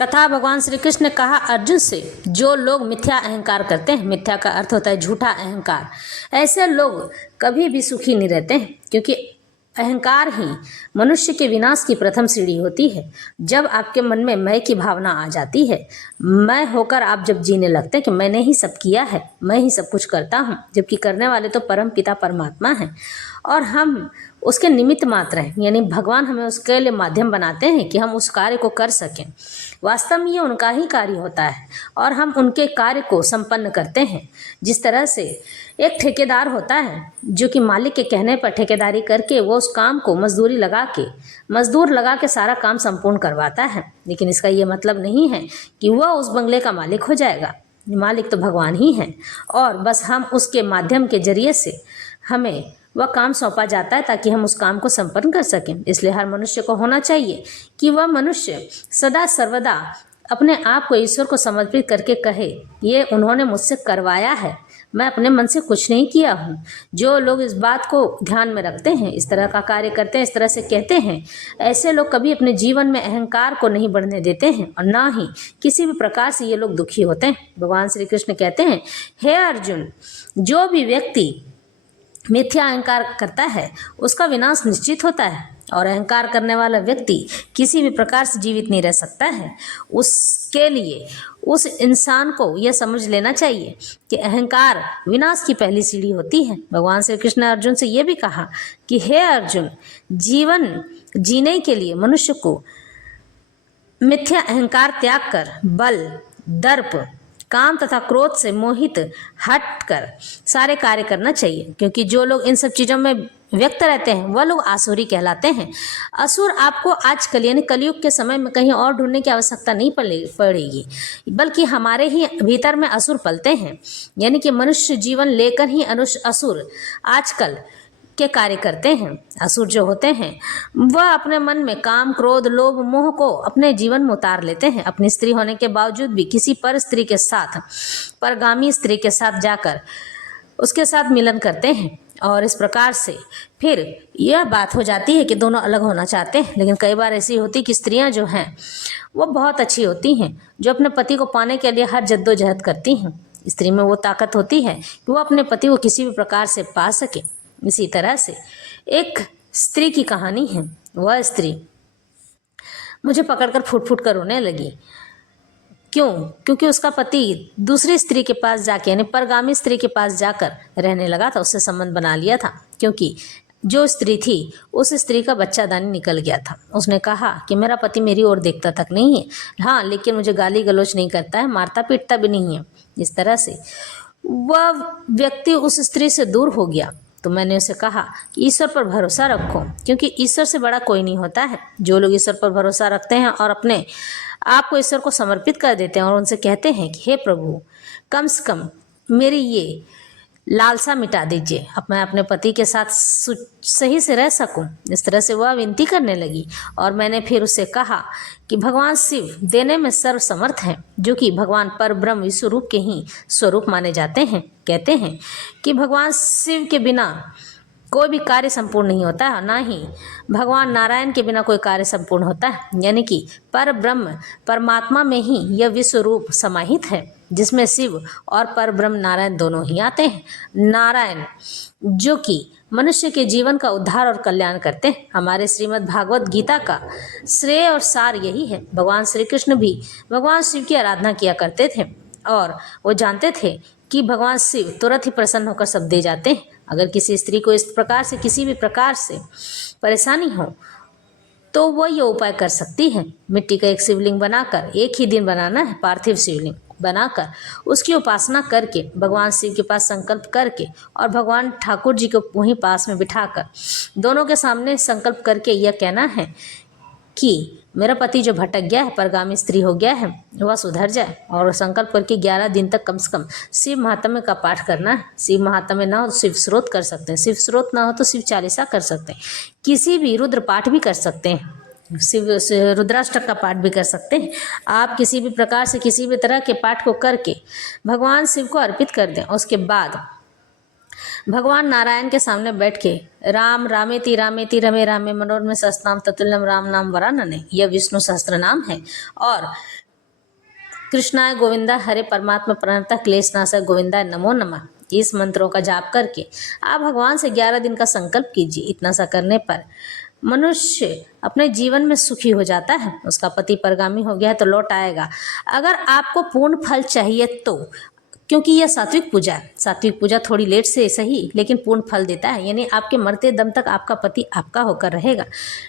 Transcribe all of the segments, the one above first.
कथा भगवान श्री कृष्ण ने कहा अर्जुन से, जो लोग मिथ्या अहंकार करते हैं, मिथ्या का अर्थ होता है झूठा अहंकार, ऐसे लोग कभी भी सुखी नहीं रहते हैं, क्योंकि अहंकार ही मनुष्य के विनाश की प्रथम सीढ़ी होती है। जब आपके मन में मैं की भावना आ जाती है, मैं होकर आप जब जीने लगते हैं कि मैंने ही सब किया है, मैं ही सब कुछ करता हूँ, जबकि करने वाले तो परम पिता परमात्मा हैं और हम उसके निमित्त मात्र हैं, यानी भगवान हमें उसके लिए माध्यम बनाते हैं कि हम उस कार्य को कर सकें। वास्तव में ये उनका ही कार्य होता है और हम उनके कार्य को संपन्न करते हैं। जिस तरह से एक ठेकेदार होता है जो कि मालिक के कहने पर ठेकेदारी करके वो उस काम को मजदूर लगा के सारा काम संपूर्ण करवाता है, लेकिन इसका ये मतलब नहीं है कि वह उस बंगले का मालिक हो जाएगा। मालिक तो भगवान ही है और बस हम उसके माध्यम के जरिए से हमें वह काम सौंपा जाता है ताकि हम उस काम को संपन्न कर सकें। इसलिए हर मनुष्य को होना चाहिए कि वह मनुष्य सदा सर्वदा अपने आप को ईश्वर को समर्पित करके कहे, ये उन्होंने मुझसे करवाया है, मैं अपने मन से कुछ नहीं किया हूँ। जो लोग इस बात को ध्यान में रखते हैं, इस तरह का कार्य करते हैं, इस तरह से कहते हैं, ऐसे लोग कभी अपने जीवन में अहंकार को नहीं बढ़ने देते हैं और ना ही किसी भी प्रकार से ये लोग दुखी होते हैं। भगवान श्री कृष्ण कहते हैं, हे अर्जुन, जो भी व्यक्ति मिथ्या अहंकार करता है उसका विनाश निश्चित होता है और अहंकार करने वाला व्यक्ति किसी भी प्रकार से जीवित नहीं रह सकता है। उसके लिए उस इंसान को यह समझ लेना चाहिए कि अहंकार विनाश की पहली सीढ़ी होती है। भगवान श्री कृष्ण ने अर्जुन से यह भी कहा कि हे अर्जुन, जीवन जीने के लिए मनुष्य को मिथ्या अहंकार त्याग कर बल, दर्प, काम तथा क्रोध से मोहित हटकर सारे कार्य करना चाहिए, क्योंकि जो लोग इन सब चीज़ों में व्यक्त रहते हैं वह लोग आसुरी कहलाते हैं। असुर आपको आजकल यानी कलयुग के समय में कहीं और ढूंढने की आवश्यकता नहीं पड़ेगी, बल्कि हमारे ही भीतर में असुर पलते हैं। यानी कि मनुष्य जीवन लेकर ही असुर आजकल के कार्य करते हैं। असुर जो होते हैं वह अपने मन में काम, क्रोध, लोभ, मोह को अपने जीवन में उतार लेते हैं। अपनी स्त्री होने के बावजूद भी किसी पर स्त्री के साथ, परगामी स्त्री के साथ जाकर उसके साथ मिलन करते हैं और इस प्रकार से फिर यह बात हो जाती है कि दोनों अलग होना चाहते हैं। लेकिन कई बार ऐसी होती कि स्त्रियां जो हैं वो बहुत अच्छी होती हैं, जो अपने पति को पाने के लिए हर जद्दोजहद करती हैं। स्त्री में वो ताकत होती है कि वो अपने पति को किसी भी प्रकार से पा सके। इसी तरह से एक स्त्री की कहानी है। वह स्त्री मुझे पकड़कर फुट फुट कर रोने लगी। क्यों? क्योंकि उसका पति दूसरी स्त्री के पास जाके यानी परगामी स्त्री के पास जाकर रहने लगा था, उससे संबंध बना लिया था। क्योंकि जो स्त्री थी उस स्त्री का बच्चादानी निकल गया था। उसने कहा कि मेरा पति मेरी ओर देखता तक नहीं है, हाँ लेकिन मुझे गाली गलौज नहीं करता है, मारता पीटता भी नहीं है। इस तरह से वह व्यक्ति उस स्त्री से दूर हो गया। तो मैंने उसे कहा कि ईश्वर पर भरोसा रखो, क्योंकि ईश्वर से बड़ा कोई नहीं होता है। जो लोग ईश्वर पर भरोसा रखते हैं और अपने आप को ईश्वर को समर्पित कर देते हैं और उनसे कहते हैं कि हे प्रभु, कम से कम मेरी ये लालसा मिटा दीजिए, अब मैं अपने पति के साथ सही से रह सकूं। इस तरह से वह विनती करने लगी और मैंने फिर उससे कहा कि भगवान शिव देने में सर्वसमर्थ हैं, जो कि भगवान पर ब्रह्म विश्वरूप के ही स्वरूप माने जाते हैं। कहते हैं कि भगवान शिव के बिना कोई भी कार्य संपूर्ण नहीं होता है, ना ही भगवान नारायण के बिना कोई कार्य संपूर्ण होता है। यानी कि पर ब्रह्म परमात्मा में ही यह विश्व रूप समाहित है, जिसमें शिव और पर ब्रह्म नारायण दोनों ही आते हैं। नारायण जो कि मनुष्य के जीवन का उद्धार और कल्याण करते हैं। हमारे श्रीमद् भागवत गीता का श्रेय और सार यही है। भगवान श्री कृष्ण भी भगवान शिव की आराधना किया करते थे और वो जानते थे कि भगवान शिव तुरंत ही प्रसन्न होकर सब दे जाते हैं। अगर किसी स्त्री को इस प्रकार से किसी भी प्रकार से परेशानी हो तो वह ये उपाय कर सकती है। मिट्टी का एक शिवलिंग बनाकर, एक ही दिन बनाना है, पार्थिव शिवलिंग बनाकर उसकी उपासना करके भगवान शिव के पास संकल्प करके और भगवान ठाकुर जी को वहीं पास में बिठाकर दोनों के सामने संकल्प करके यह कहना है कि मेरा पति जो भटक गया है, परगामी स्त्री हो गया है, वह सुधर जाए। और संकल्प करके 11 दिन तक कम से कम शिव महात्म्य का पाठ करना है। शिव महात्म्य ना हो तो शिव स्रोत कर सकते हैं, शिव स्रोत ना हो तो शिव चालीसा कर सकते हैं, किसी भी रुद्र पाठ भी कर सकते हैं, शिव रुद्राष्टक का पाठ भी कर सकते हैं। आप किसी भी प्रकार से किसी भी तरह के पाठ को करके भगवान शिव को अर्पित कर दें। उसके बाद भगवान नारायण के सामने बैठ के राम रामेति रामेति रमे रामे मनोरमे सहस्रनाम ततुल्यम राम नाम वरानने, यह विष्णु सहस्त्र नाम है। और कृष्णाय गोविंदा हरे परमात्मा प्रणतः क्लेशनाशक गोविंदाय नमो नमः। इस मंत्रों का जाप करके आप भगवान से 11 दिन का संकल्प कीजिए। इतना सा करने पर मनुष्य अपने जीवन में सुखी हो जाता है। उसका पति परगामी हो गया है तो लौट आएगा। अगर आपको पूर्ण फल चाहिए तो, क्योंकि यह सात्विक पूजा है, सात्विक पूजा थोड़ी लेट से सही लेकिन पूर्ण फल देता है, यानी आपके मरते दम तक आपका पति आपका होकर रहेगा।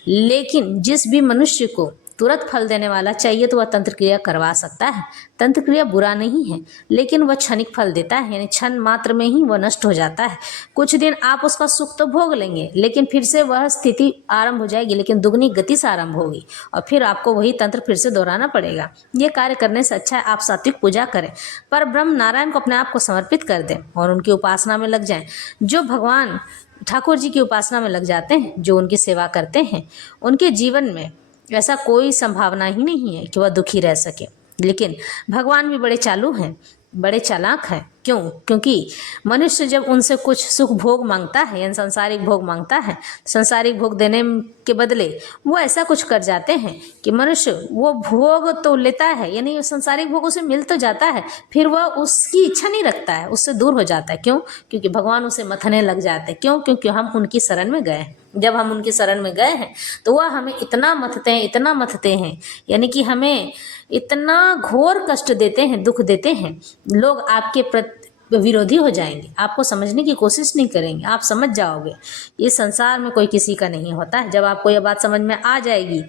लेकिन जिस भी मनुष्य को तुरंत फल देने वाला चाहिए तो वह तंत्र क्रिया करवा सकता है। तंत्र क्रिया बुरा नहीं है, लेकिन वह क्षणिक फल देता है, यानी क्षण मात्र में ही वह नष्ट हो जाता है। कुछ दिन आप उसका सुख तो भोग लेंगे, लेकिन फिर से वह स्थिति आरंभ हो जाएगी, लेकिन दुगनी गति से आरंभ होगी और फिर आपको वही तंत्र फिर से दोहराना पड़ेगा। ये कार्य करने से अच्छा है आप सात्विक पूजा करें, पर ब्रह्म नारायण को अपने आप को समर्पित कर दें और उनकी उपासना में लग जाएं। जो भगवान ठाकुर जी की उपासना में लग जाते हैं, जो उनकी सेवा करते हैं, उनके जीवन में ऐसा कोई संभावना ही नहीं है कि वह दुखी रह सके। लेकिन भगवान भी बड़े चालू हैं, बड़े चालाक हैं। क्यों? क्योंकि मनुष्य जब उनसे कुछ सुख भोग मांगता है, यानी सांसारिक भोग मांगता है, सांसारिक भोग देने के बदले वो ऐसा कुछ कर जाते हैं कि मनुष्य वो भोग तो लेता है, यानी सांसारिक भोग उसे मिल तो जाता है, फिर वह उसकी इच्छा नहीं रखता है, उससे दूर हो जाता है। क्यों? क्योंकि भगवान उसे मथने लग जाते हैं। क्यों? क्योंकि हम उनकी शरण में गए हैं। जब हम उनकी शरण में गए हैं तो वह हमें इतना मथते हैं, इतना मथते हैं, यानी कि हमें इतना घोर कष्ट देते हैं, दुख देते हैं। लोग आपके विरोधी हो जाएंगे, आपको समझने की कोशिश नहीं करेंगे। आप समझ जाओगे इस संसार में कोई किसी का नहीं होता है। जब आपको यह बात समझ में आ जाएगी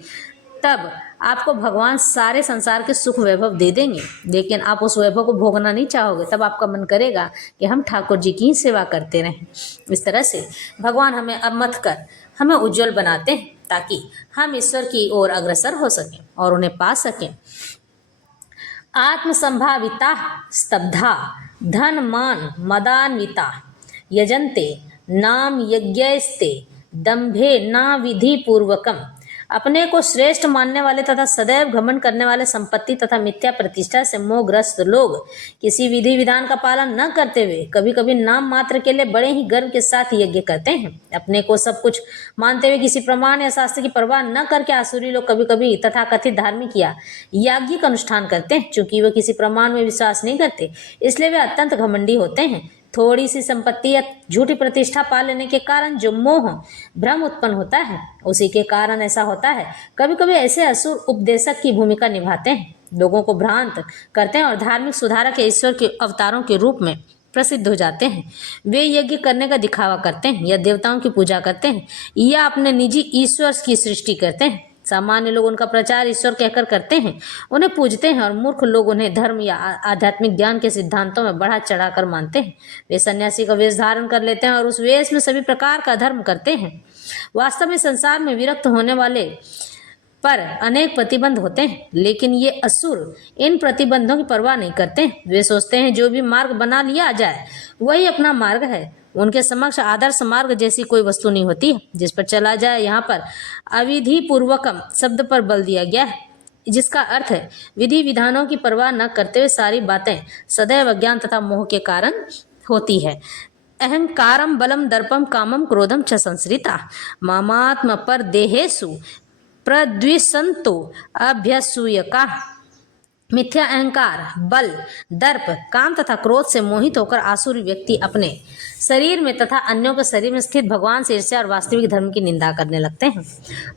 तब आपको भगवान सारे संसार के सुख वैभव दे देंगे, लेकिन आप उस वैभव को भोगना नहीं चाहोगे। तब आपका मन करेगा कि हम ठाकुर जी की सेवा करते रहें। इस तरह से भगवान हमें अब मत कर हमें उज्जवल बनाते हैं, ताकि हम ईश्वर की ओर अग्रसर हो सकें और उन्हें पा सकें। आत्मसंभाविता स्तब्धा धन मान मदान्विता यजन्ते नाम यज्ञस्ते दंभे ना विधि पूर्वकम। अपने को श्रेष्ठ मानने वाले तथा सदैव घमंड करने वाले संपत्ति तथा मिथ्या प्रतिष्ठा से मोहग्रस्त लोग किसी विधि विधान का पालन न करते हुए कभी कभी नाम मात्र के लिए बड़े ही गर्व के साथ यज्ञ करते हैं। अपने को सब कुछ मानते हुए किसी प्रमाण या शास्त्र की परवाह न करके आसुरी लोग कभी कभी तथाकथित धार्मिक या याज्ञिक अनुष्ठान करते हैं। चूंकि वे किसी प्रमाण में विश्वास नहीं करते, इसलिए वे अत्यंत घमंडी होते हैं। थोड़ी सी संपत्ति या झूठी प्रतिष्ठा पा लेने के कारण जो मोह भ्रम उत्पन्न होता है, उसी के कारण ऐसा होता है। कभी कभी ऐसे असुर उपदेशक की भूमिका निभाते हैं, लोगों को भ्रांत करते हैं और धार्मिक सुधारक या ईश्वर के अवतारों के रूप में प्रसिद्ध हो जाते हैं। वे यज्ञ करने का दिखावा करते हैं या देवताओं की पूजा करते हैं या अपने निजी ईश्वर की सृष्टि करते हैं। सामान्य लोग उनका प्रचार ईश्वर कहकर करते हैं, उन्हें पूजते हैं, और मूर्ख लोग उन्हें धर्म या आध्यात्मिक ज्ञान के सिद्धांतों में बढ़ा चढ़ाकर मानते हैं। वे सन्यासी का वेश धारण कर लेते हैं और उस वेश में सभी प्रकार का धर्म करते हैं। वास्तव में संसार में विरक्त होने वाले पर अनेक प्रतिबंध होते हैं, लेकिन ये असुर इन प्रतिबंधों की परवाह नहीं करते। वे सोचते हैं जो भी मार्ग बना लिया जाए वही अपना मार्ग है। उनके समक्ष आदर्श मार्ग जैसी कोई वस्तु नहीं होती है जिस पर चला जाए। यहाँ पर अविधि पूर्वकम शब्द पर बल दिया गया है, जिसका अर्थ है विधि विधानों की परवाह न करते हुए सारी बातें सदैव अज्ञान तथा मोह के कारण होती है। अहंकारम बलम दर्पम कामम क्रोधम च संश्रिता मामात्म पर देहेषु प्रद्विषंतो अभ्यसूयका। मिथ्या अहंकार, बल, दर्प, काम तथा क्रोध से मोहित होकर आसुरी व्यक्ति अपने शरीर में तथा अन्यों के शरीर में स्थित भगवान से ईर्ष्या और वास्तविक धर्म की निंदा करने लगते हैं।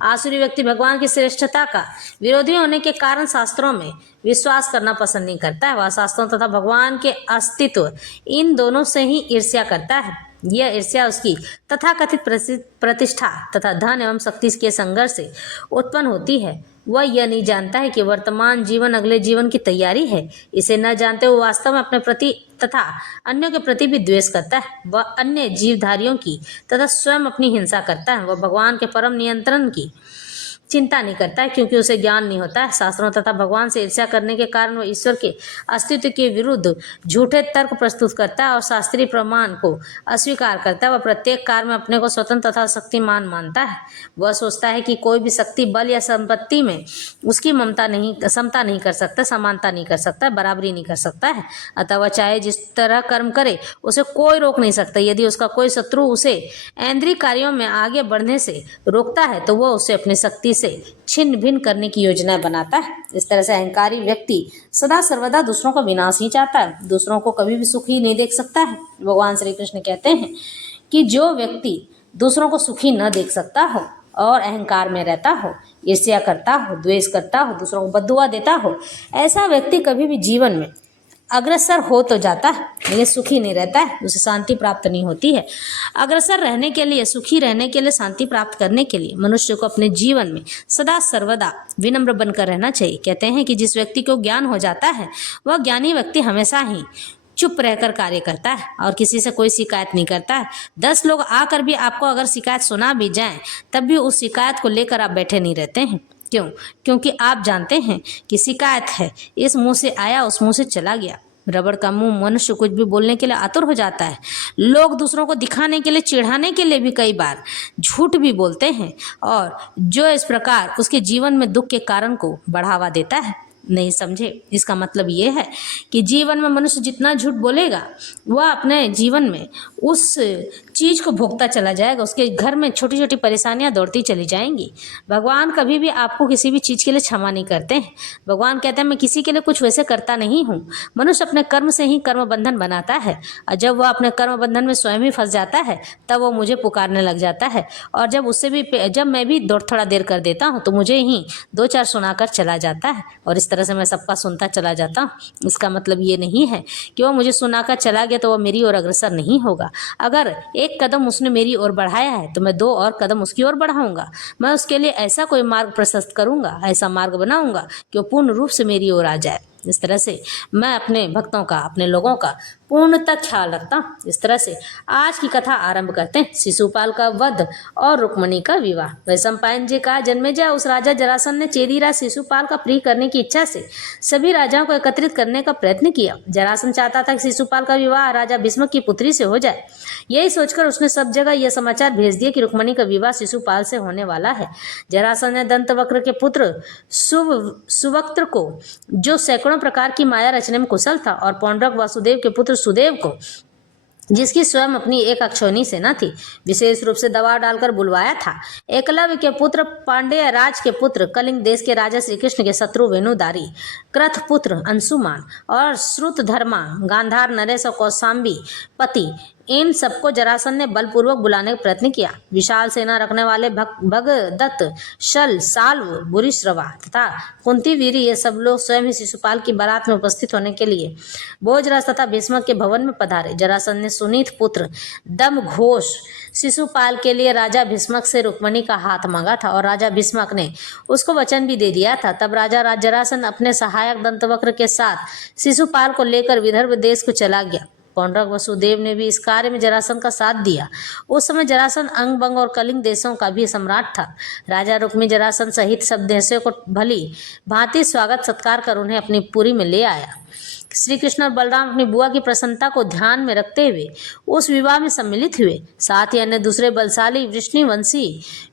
आसुरी व्यक्ति भगवान की श्रेष्ठता का विरोधी होने के कारण शास्त्रों में विश्वास करना पसंद नहीं करता है। वह शास्त्रों तथा भगवान के अस्तित्व इन दोनों से ही ईर्ष्या करता है। यह ईर्ष्या उसकी तथाकथित प्रतिष्ठा तथा धन एवं शक्ति के संघर्ष से उत्पन्न होती है। वह यह नहीं जानता है कि वर्तमान जीवन अगले जीवन की तैयारी है। इसे न जानते हुए वास्तव में अपने प्रति तथा अन्यों के प्रति भी द्वेष करता है। वह अन्य जीवधारियों की तथा स्वयं अपनी हिंसा करता है। वह भगवान के परम नियंत्रण की चिंता नहीं करता है, क्योंकि उसे ज्ञान नहीं होता है। शास्त्रों तथा भगवान से ईर्ष्या करने के कारण वह ईश्वर के अस्तित्व के विरुद्ध झूठे तर्क प्रस्तुत करता है और शास्त्रीय प्रमाण को अस्वीकार करता है। वह प्रत्येक कार्य में अपने को स्वतंत्र तथा शक्तिमान मानता है। वह सोचता है कि कोई भी शक्ति, बल या संपत्ति में उसकी समता नहीं कर सकता, समानता नहीं कर सकता, बराबरी नहीं कर सकता है। अतः वह चाहे जिस तरह कर्म करे उसे कोई रोक नहीं सकता। यदि उसका कोई शत्रु उसे ऐन्द्रिय कार्यों में आगे बढ़ने से रोकता है तो वह उसे अपनी शक्ति इसे छिन्न भिन्न करने की योजना बनाता है। इस तरह से अहंकारी व्यक्ति सदा सर्वदा दूसरों का विनाश ही चाहता है, दूसरों को कभी भी सुखी नहीं देख सकता है। भगवान श्री कृष्ण कहते हैं कि जो व्यक्ति दूसरों को सुखी न देख सकता हो और अहंकार में रहता हो, ईर्ष्या करता हो, द्वेष करता हो, दूसरों को बद्दुआ देता हो, ऐसा व्यक्ति कभी भी जीवन में अग्रसर हो तो जाता है लेकिन सुखी नहीं रहता है, उसे शांति प्राप्त नहीं होती है। अग्रसर रहने के लिए, सुखी रहने के लिए, शांति प्राप्त करने के लिए मनुष्य को अपने जीवन में सदा सर्वदा विनम्र बनकर रहना चाहिए। कहते हैं कि जिस व्यक्ति को ज्ञान हो जाता है वह ज्ञानी व्यक्ति हमेशा ही चुप रहकर कार्य करता है और किसी से कोई शिकायत नहीं करता है। 10 लोग आकर भी आपको अगर शिकायत सुना भी जाएं तब भी उस शिकायत को लेकर आप बैठे नहीं रहते हैं। क्यों? क्योंकि आप जानते हैं कि शिकायत है, इस मुंह से आया उस मुंह से चला गया। रबड़ का मुंह मनुष्य कुछ भी बोलने के लिए आतुर हो जाता है। लोग दूसरों को दिखाने के लिए, चिढ़ाने के लिए भी कई बार झूठ भी बोलते हैं और जो इस प्रकार उसके जीवन में दुख के कारण को बढ़ावा देता है। नहीं समझे? इसका मतलब ये है कि जीवन में मनुष्य जितना झूठ बोलेगा वह अपने जीवन में उस चीज़ को भोगता चला जाएगा, उसके घर में छोटी छोटी परेशानियां दौड़ती चली जाएंगी। भगवान कभी भी आपको किसी भी चीज़ के लिए क्षमा नहीं करते हैं। भगवान कहते हैं मैं किसी के लिए कुछ वैसे करता नहीं हूँ। मनुष्य अपने कर्म से ही कर्म बंधन बनाता है और जब वह अपने कर्म बंधन में स्वयं ही फंस जाता है तब वो मुझे पुकारने लग जाता है और जब मैं भी थोड़ा देर कर देता हूँ तो मुझे ही 2-4 सुनाकर चला जाता है और इस तरह से मैं सबका सुनता चला जाता हूँ। इसका मतलब ये नहीं है कि वो मुझे सुनाकर चला गया तो वह मेरी ओर अग्रसर नहीं होगा। अगर एक कदम उसने मेरी ओर बढ़ाया है तो मैं 2 और कदम उसकी ओर बढ़ाऊंगा। मैं उसके लिए ऐसा कोई मार्ग प्रशस्त करूंगा, ऐसा मार्ग बनाऊंगा कि वो पूर्ण रूप से मेरी ओर आ जाए। इस तरह से मैं अपने भक्तों का, अपने लोगों का पूर्णतः ख्याल रखता हूँ। इस तरह से आज की कथा आरंभ करते हैं। शिशुपाल का वध और रुक्मिणी का विवाह। वैशंपायन जी का जन्मेजय उस राजा जरासंध ने चेदी राज शिशुपाल का प्रिय करने की इच्छा से सभी राजाओं को एकत्रित करने का प्रयत्न किया। जरासंध चाहता था कि शिशुपाल का विवाह राजा भीष्मक की पुत्री से हो जाए। यही सोचकर उसने सब जगह यह समाचार भेज दिया कि रुक्मिणी का विवाह शिशुपाल से होने वाला है। जरासंध ने दंतवक्र के पुत्र सुवक्त्र को, जो सैकड़ों प्रकार की माया रचने में कुशल था, और पौंड्रक वासुदेव के पुत्र सुदेव को, जिसकी स्वयं अपनी एक अक्षौहिणी सेना थी, विशेष रूप से दबाव डालकर बुलवाया था। एकलव्य के पुत्र, पांडेय राज के पुत्र, कलिंग देश के राजा श्री कृष्ण के शत्रु वेणुदारी, क्रथ पुत्र अंशुमान और श्रुतधर्मा, गांधार नरेश और कौशाम्बी पति, इन सबको जरासंध ने बलपूर्वक बुलाने का प्रयत्न किया। विशाल सेना रखने वाले भगदत्त, शल, साल्व, भूरिश्रवा तथा कुंती वीरी, ये सब लोग स्वयं ही शिशुपाल की बारात में उपस्थित होने के लिए भोजराज तथा भीष्मक के भवन में पधारे। जरासंध ने सुनीत पुत्र दमघोष शिशुपाल के लिए राजा भीष्मक से रुक्मिणी का हाथ मांगा था और राजा भीष्मक ने उसको वचन भी दे दिया था। तब राजा जरासंध अपने सहायक दंतवक्र के साथ शिशुपाल को लेकर विदर्भ देश को चला गया। पौंड्रक वसुदेव ने भी इस कार्य में जरासंध का साथ दिया। उस समय जरासंध अंग बंग और कलिंग देशों का भी सम्राट था। राजा रुक्मी जरासंध सहित सब देशों को भली भांति स्वागत सत्कार कर उन्हें अपनी पुरी में ले आया। श्री कृष्ण और बलराम अपनी बुआ की प्रसन्नता को ध्यान में रखते हुए उस विवाह में सम्मिलित हुए। साथ ही अन्य दूसरे बलशाली वृष्णिवंशी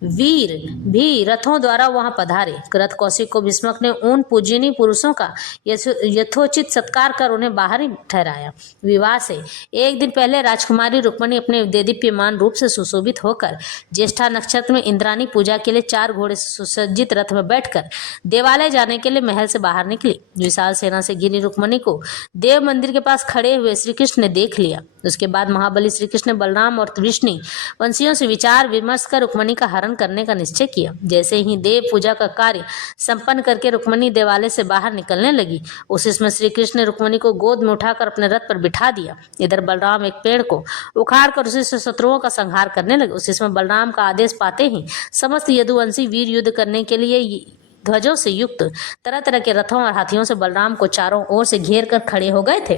वीर भी रथों द्वारा वहां पधारे। कृत कौशिक को भीष्मक ने उन पूजनीय पुरुषों का यथोचित सत्कार कर उन्हें बाहर ही ठहराया। विवाह से एक दिन पहले राजकुमारी रुक्मिणी अपने देदीप्यमान रूप से सुशोभित होकर ज्येष्ठा नक्षत्र में इंद्राणी पूजा के लिए 4 घोड़े सुसज्जित रथ में बैठकर देवालय जाने के लिए महल से बाहर निकली। विशाल सेना से घिरी रुक्मिणी को देव मंदिर के पास खड़े हुए श्री कृष्ण ने देख लिया। उसके बाद महाबली श्री कृष्ण ने बलराम और वृष्णि वंशियों से विचार विमर्श कर रुक्मिणी का हरण करने का निश्चय किया। जैसे ही देव पूजा का कार्य संपन्न करके रुक्मिणी देवालय से बाहर निकलने लगी, उसी समय श्री कृष्ण ने रुक्मिणी को गोद में उठाकर अपने रथ पर बिठा दिया। इधर बलराम एक पेड़ को उखाड़कर उसी से शत्रुओं का संहार करने लगे। उसी समय बलराम का आदेश पाते ही समस्त यदुवंशी वीर युद्ध करने के लिए ध्वजों से युक्त तरह तरह के रथों और हाथियों से बलराम को चारों ओर से घेर कर खड़े हो गए थे।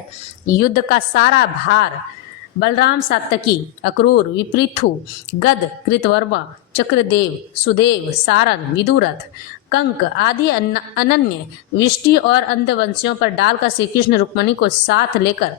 युद्ध का सारा भार बलराम, सात्यकी, अक्रूर, विपृथु, गद, कृतवर्मा, चक्रदेव, सुदेव, सारन, विदुरथ, कंक आदि अनन्य विष्टि और अंधवंशियों पर डालकर श्री कृष्ण रुक्मिणी को साथ लेकर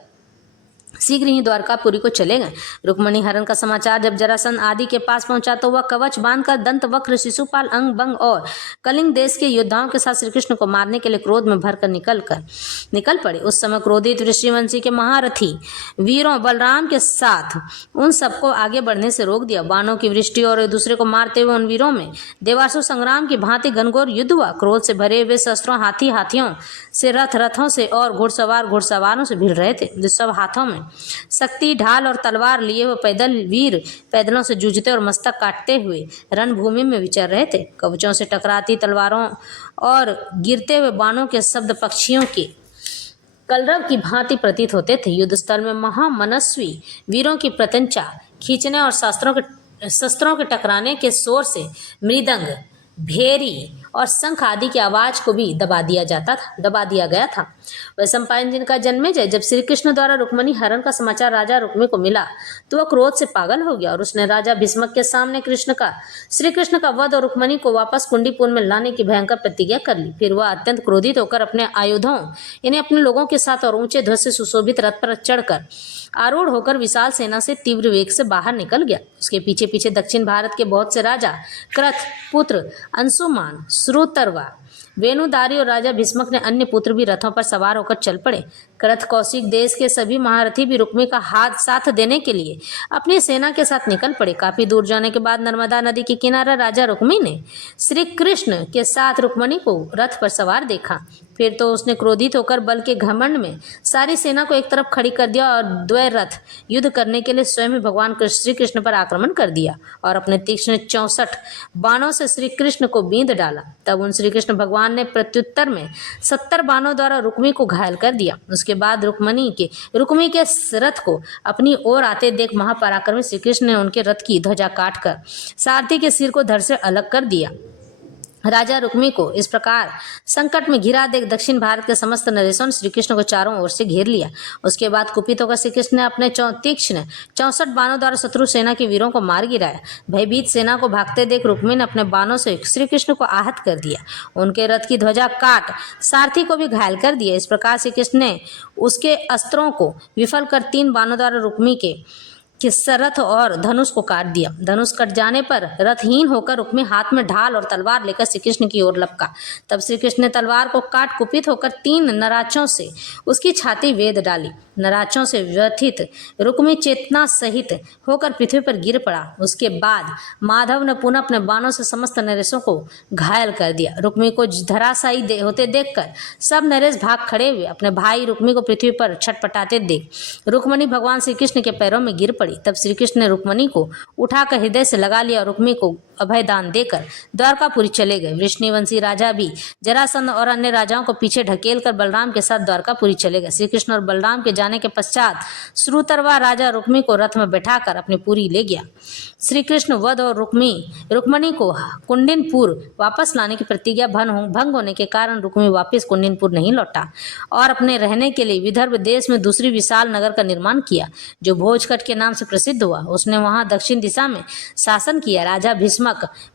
शीघ्र ही द्वारकापुरी को चले गए। रुक्मणी हरण का समाचार जब जरासंध आदि के पास पहुंचा तो वह कवच बांधकर दंत वक्र शिशुपाल अंग बंग और कलिंग देश के योद्धाओं के साथ श्री कृष्ण को मारने के लिए क्रोध में भरकर निकल पड़े। उस समय क्रोधित ऋषिवंशी के महारथी वीरों बलराम के साथ उन सबको आगे बढ़ने से रोक दिया। बाणों की वृष्टि और एक दूसरे को मारते हुए उन वीरों में देवासुर संग्राम की भांति घनघोर युद्ध हुआ। क्रोध से भरे हुए शस्त्रों हाथियों से रथों से और घुड़सवारों से भिड़ रहे थे, जो सब हाथों में शक्ति ढाल और तलवार लिए हुए वीर पैदलों से जूझते और मस्तक काटते हुए रणभूमि में विचर रहे थे। कवचों से टकराती तलवारों और गिरते हुए बाणों के शब्द पक्षियों के कलरव की भांति प्रतीत होते थे। युद्ध स्थल में महामनस्वी वीरों की प्रत्यंचा खींचने और शस्त्रों के टकराने के शोर से मृदंग, भेरी और शंख आदि की आवाज को भी दबा दिया गया था। वैशंपायन जी का जन्मेजय जब श्री कृष्ण द्वारा रुक्मणी हरण का समाचार राजा रुक्मी को मिला तो वह क्रोध से पागल हो गया और उसने राजा भीष्मक के सामने श्री कृष्ण का वध और रुक्मणी को वापस कुंडीपुर में लाने की भयंकर प्रतिज्ञा कर ली। फिर वह अत्यंत क्रोधित होकर अपने आयुधों यानी अपने लोगों के साथ और ऊंचे ध्वज से सुशोभित रथ पर चढ़कर आरूढ़ होकर विशाल सेना से तीव्र वेग से बाहर निकल गया। उसके पीछे पीछे दक्षिण भारत के बहुत से राजा, कृथ पुत्र अंशुमान, श्रुतर्वा, वेणुधारी और राजा भीष्मक ने अन्य पुत्र भी रथों पर सवार होकर चल पड़े। कृत कौशिक देश के सभी महारथी भी रुक्मी का साथ देने के लिए अपनी सेना के साथ निकल पड़े। काफी दूर जाने के बाद नर्मदा नदी के किनारे राजा रुक्मी ने श्री कृष्ण के साथ रुक्मणी को रथ पर सवार देखा। फिर तो उसने क्रोधित होकर बल के घमंड में सारी सेना को एक तरफ खड़ी कर दिया और द्वै रथ युद्ध करने के लिए स्वयं ही भगवान श्री कृष्ण पर आक्रमण कर दिया और अपने तीक्ष्ण 64 बाणों से श्री कृष्ण को बींध डाला। तब उन श्री कृष्ण भगवान ने प्रत्युत्तर में 70 बाणों द्वारा रुक्मी को घायल कर दिया। उसके बाद रुक्मी के रथ को अपनी ओर आते देख महापराक्रमी श्री कृष्ण ने उनके रथ की ध्वजा काटकर सारथी के सिर को धड़ से अलग कर दिया। राजा रुक्मी को इस प्रकार संकट में घिरा देख दक्षिण भारत के समस्त नरेशों ने श्री कृष्ण को चारों ओर से घेर लिया। उसके बाद कुपित होकर श्री कृष्ण ने अपने तीक्ष्ण 64 बाणों द्वारा शत्रु सेना के वीरों को मार गिराया। भयभीत सेना को भागते देख रुक्मी ने अपने बाणों से श्री कृष्ण को आहत कर दिया। उनके रथ की ध्वजा काट सारथी को भी घायल कर दिया। इस प्रकार श्री कृष्ण ने उसके अस्त्रों को विफल कर 3 बाणों द्वारा रुक्मी के रथ और धनुष को काट दिया। धनुष कट जाने पर रथहीन होकर रुक्मी हाथ में ढाल और तलवार लेकर श्री कृष्ण की ओर लपका। तब श्री कृष्ण ने तलवार को काट कुपित होकर 3 नराचों से उसकी छाती वेद डाली। नराचों से व्यथित रुक्मी चेतना सहित होकर पृथ्वी पर गिर पड़ा। उसके बाद माधव ने पुनः अपने बाणों से समस्त नरेशों को घायल कर दिया। रुक्मी को धराशायी होते देखकर सब नरेश भाग खड़े हुए। अपने भाई रुक्मी को पृथ्वी पर छटपटाते देख रुक्मणी भगवान श्री कृष्ण के पैरों में गिर पड़ी। तब श्री कृष्ण ने रुक्मणी को उठाकर हृदय से लगा लिया और रुक्मी को अभयदान देकर द्वारकापुरी चले गए। वृष्णिवंशी राजा भी जरासंध और अन्य राजाओं को पीछे ढकेल कर बलराम के साथ द्वारकापुरी चले गए। श्री कृष्ण और बलराम के जाने के पश्चात श्रुतर्वा राजा रुक्मी को रथ में बैठाकर अपनी पुरी ले गया। श्री कृष्ण वध और रुक्मणी को कुंडिनपुर वापस लाने की प्रतिज्ञा भंग होने के कारण रुक्मी वापस कुंडिनपुर नहीं लौटा और अपने रहने के लिए विदर्भ देश में दूसरी विशाल नगर का निर्माण किया, जो भोजकट के नाम से प्रसिद्ध हुआ। उसने वहां दक्षिण दिशा में शासन किया। राजा भीष्मक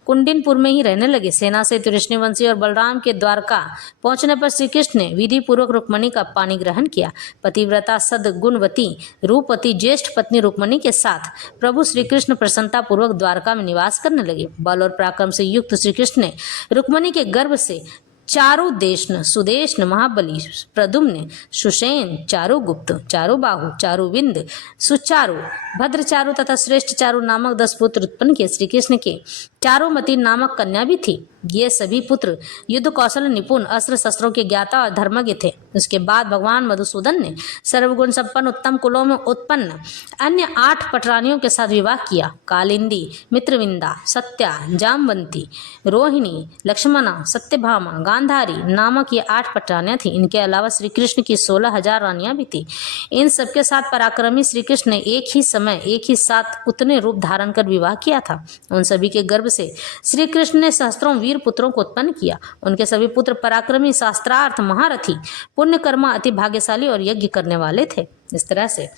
कुंडिनपुर में ही रहने लगे। सेना से वृष्णिवंशी और बलराम के द्वारका पहुंचने पर श्री कृष्ण ने विधि पूर्वक रुक्मणी का पानी ग्रहण किया। पतिव्रता सद्गुणवती रूपवती ज्येष्ठ पत्नी रुक्मणी के साथ प्रभु श्री कृष्ण प्रसन्नता पूर्वक द्वारका में निवास करने लगे। बल और पराक्रम से युक्त श्री कृष्ण ने रुक्मणी के गर्भ से चारुदेशन, सुदेशन, महाबली, प्रद्युम्न, सुषेण, चारुगुप्त, चारुबाहु, चारुविंद, सुचारु, भद्रचारु तथा श्रेष्ठ चारु नामक 10 पुत्र उत्पन्न किए। श्री कृष्ण के चारुमती नामक कन्या भी थी। ये सभी पुत्र युद्ध कौशल निपुण, अस्त्र शस्त्रों के ज्ञाता और धर्मज्ञ थे। उसके बाद भगवान मधुसूदन ने सर्वगुण संपन्न उत्तम कुलों में उत्पन्न अन्य 8 पटरानियों के साथ विवाह किया। कालिंदी, मित्रविंदा, सत्या, जामवंती, रोहिणी, लक्ष्मणा, सत्यभामा, गांधारी नामक ये 8 पटरानियां थी। इनके अलावा श्री कृष्ण की 16,000 रानियां भी थी। इन सबके साथ पराक्रमी श्री कृष्ण ने एक ही समय एक ही साथ उतने रूप धारण कर विवाह किया था। उन सभी के गर्भ से श्री कृष्ण ने सहस्त्रों वीर पुत्रों को उत्पन्न किया। उनके सभी पुत्र पराक्रमी, शास्त्रार्थ, महारथी, पुण्यकर्मा, अति भाग्यशाली और यज्ञ करने वाले थे। इस तरह से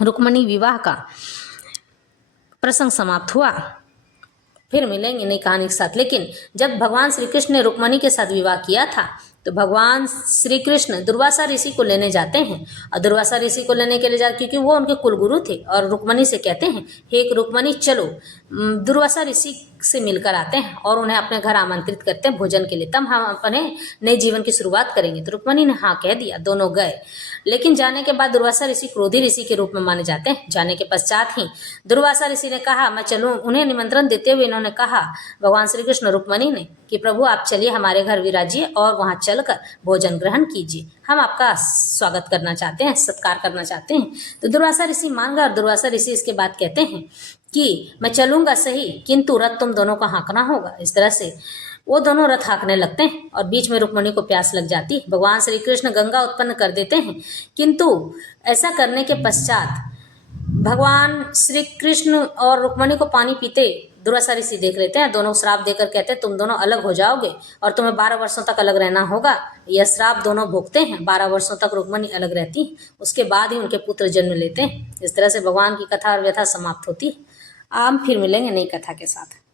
रुक्मणी विवाह का प्रसंग समाप्त हुआ। फिर मिलेंगे नई कहानी के साथ। लेकिन जब भगवान श्री कृष्ण ने रुक्मणी के साथ विवाह किया था तो भगवान श्री कृष्ण दुर्वासा ऋषि को लेने जाते हैं और दुर्वासा ऋषि को लेने के लिए जाते क्योंकि वो उनके कुलगुरु थे और रुक्मणी से कहते हैं, हे रुक्मणी चलो दुर्वासा ऋषि से मिलकर आते हैं और उन्हें अपने घर आमंत्रित करते हैं भोजन के लिए, तब हम अपने नए जीवन की शुरुआत करेंगे। तो रुक्मणी ने हाँ कह दिया, दोनों गए। लेकिन जाने के बाद दुर्वासा ऋषि क्रोधी ऋषि के रूप में माने जाते हैं। जाने के पश्चात ही दुर्वासा ऋषि ने कहा मैं चलूं, उन्हें निमंत्रण देते हुए इन्होंने कहा भगवान श्री कृष्ण रुक्मणी ने कि प्रभु आप चलिए हमारे घर विराजिए और वहां चलकर भोजन ग्रहण कीजिए, हम आपका स्वागत करना चाहते हैं, सत्कार करना चाहते हैं। तो दुर्वासा ऋषि मान गए और दुर्वासा ऋषि इसके बाद कहते हैं कि मैं चलूंगा सही किंतु रथ तुम दोनों का हाँकना होगा। इस तरह से वो दोनों रथ हाँकने लगते हैं और बीच में रुक्मणी को प्यास लग जाती है। भगवान श्री कृष्ण गंगा उत्पन्न कर देते हैं, किंतु ऐसा करने के पश्चात भगवान श्री कृष्ण और रुक्मणी को पानी पीते दुर्वासा ऋषि देख लेते हैं। दोनों श्राप देकर कहते हैं तुम दोनों अलग हो जाओगे और तुम्हें 12 वर्षों तक अलग रहना होगा। यह श्राप दोनों भोगते हैं। 12 वर्षों तक रुक्मणी अलग रहती है, उसके बाद ही उनके पुत्र जन्म लेते हैं। इस तरह से भगवान की कथा और व्यथा समाप्त होती है। हम फिर मिलेंगे नई कथा के साथ।